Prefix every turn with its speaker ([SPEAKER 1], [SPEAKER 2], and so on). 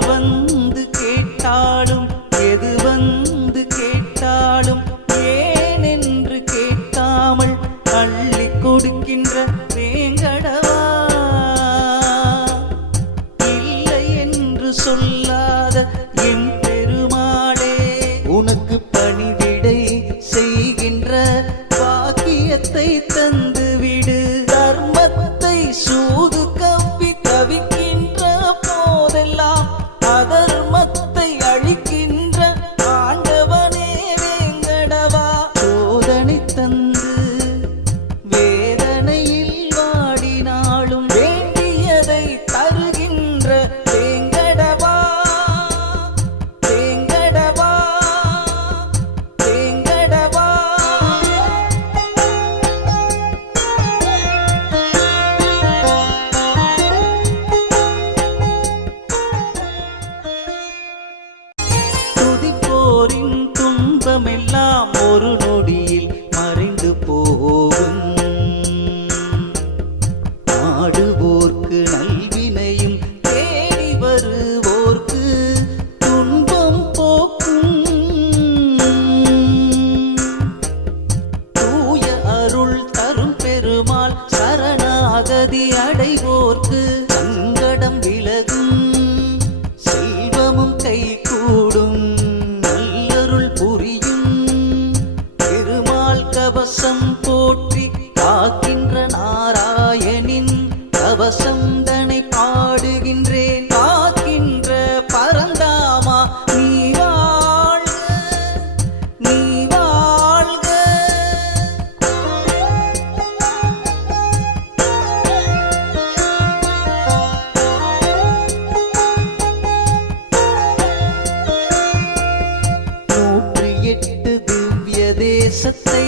[SPEAKER 1] யார் வந்து கேட்டாலும் எது வந்து கேட்டாலும் ஏன் என்று கேட்காமல் அள்ளி கொடுக்கின்ற வேங்கடவா? இல்லை என்று சொல்லாத என் பெருமாளே உனக்கு பணிவிடை செய்கின்ற பாக்கியத்தை தந்துவிடு ஒரு நொடியில் மறைந்து போகும். நாடுவோர்க்கு நல்வினையும் தேடி வருவோர்க்கு துன்பம் போக்கும். தூய அருள் தரும் பெருமாள் சரணாகதி அடைவோர்க்கு கவசம் போற்றி காக்கின்ற நாராயணின் கவசம் தனை பாடுகின்றேன். காக்கின்ற பரந்தாமா நீ வாழ்க நீ வாழ்க. நூற்றி எட்டு திவ்ய தேசத்தை